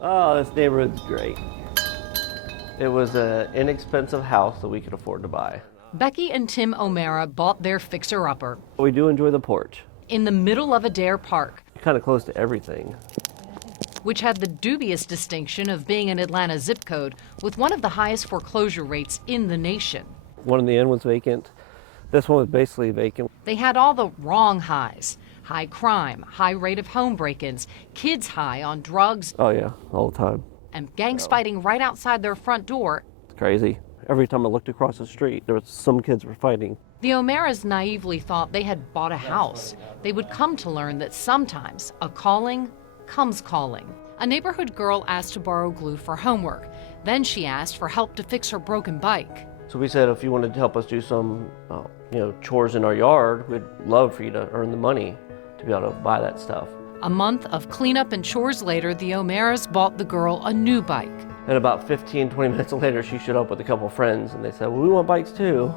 Oh, this neighborhood's great. It was an inexpensive house that we could afford to buy. Becky and Tim O'Mara bought their fixer-upper We do enjoy the porch. in the middle of Adair Park, Kind of close to everything. which had the dubious distinction of being an Atlanta zip code with one of the highest foreclosure rates in the nation. One in the end was vacant. This one was basically vacant. They had all the wrong highs: high crime, high rate of home break-ins, kids high on drugs, Oh yeah, all the time. and gangs fighting right outside their front door. It's crazy. Every time I looked across the street, there was some kids were fighting. The O'Maras naively thought they had bought a house. They would come to learn that sometimes a calling comes calling. A neighborhood girl asked to borrow glue for homework. Then she asked for help to fix her broken bike. So we said if you wanted to help us do some, chores in our yard, we'd love for you to earn the money to be able to buy that stuff. A month of cleanup and chores later, the O'Maras bought the girl a new bike. And about 15, 20 minutes later, she showed up with a couple of friends, and they said, well, we want bikes too.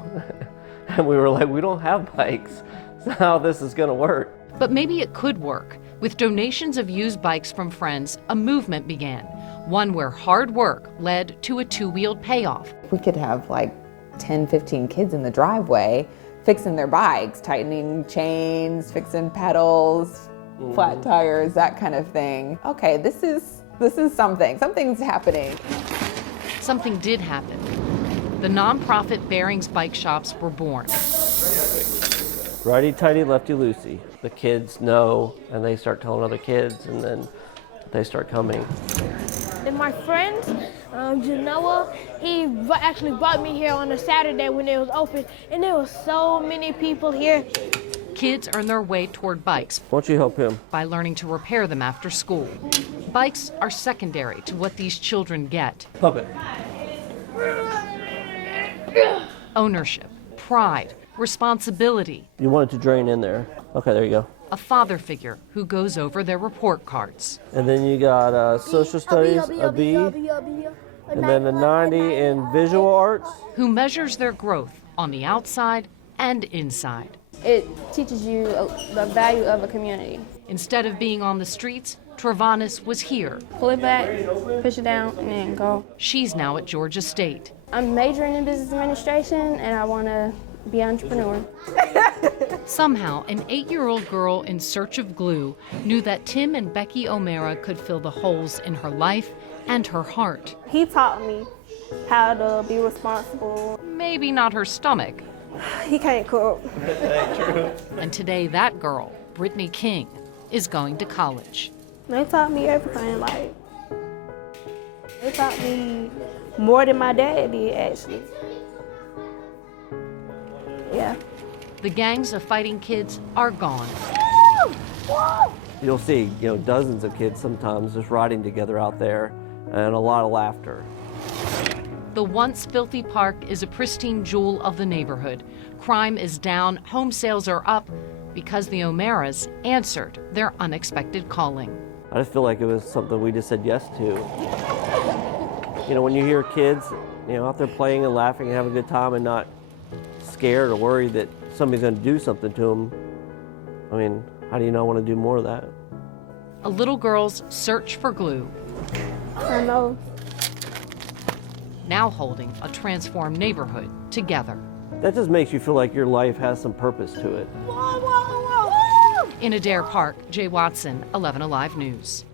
And we were like, we don't have bikes. So how this is going to work? But maybe it could work. With donations of used bikes from friends, a movement began, one where hard work led to a two-wheeled payoff. We could have like 10, 15 kids in the driveway fixing their bikes, tightening chains, fixing pedals, flat tires, that kind of thing. Okay, this is something. Something's happening. Something did happen. The nonprofit Bearings bike shops were born. Righty-tighty, lefty-loosey. The kids know, and they start telling other kids, and then they start coming. And my friend, Genoa, he actually brought me here on a Saturday when it was open, and there was so many people here. Kids earn their way toward bikes Why don't you help him? by learning to repair them after school. Bikes are secondary to what these children get. Pump it. Ownership, pride, responsibility, You want it to drain in there. Okay, there you go. a father figure who goes over their report cards. And then you got social studies, a B, and then a 90 in visual arts. Who measures their growth on the outside and inside. It teaches you the value of a community. Instead of being on the streets, Travanis was here. Pull it back, push it down, and then go. She's now at Georgia State. I'm majoring in business administration, and I want to be an entrepreneur. Somehow, an 8-year-old girl in search of glue knew that Tim and Becky O'Mara could fill the holes in her life and her heart. He taught me how to be responsible. Maybe not her stomach. He can't cook. And today, that girl, Brittany King, is going to college. They taught me everything. Like, they taught me more than my dad did, actually. Yeah. The gangs of fighting kids are gone. You'll see, dozens of kids sometimes just riding together out there, and a lot of laughter. The once filthy park is a pristine jewel of the neighborhood. Crime is down, home sales are up, because the O'Maras answered their unexpected calling. I just feel like it was something we just said yes to. When you hear kids, out there playing and laughing and having a good time and not scared or worried that somebody's going to do something to them, I mean, how do you not want to do more of that? A little girl's search for glue, I know. now holding a transformed neighborhood together. That just makes you feel like your life has some purpose to it. In Adair Park, Jay Watson, 11 Alive News.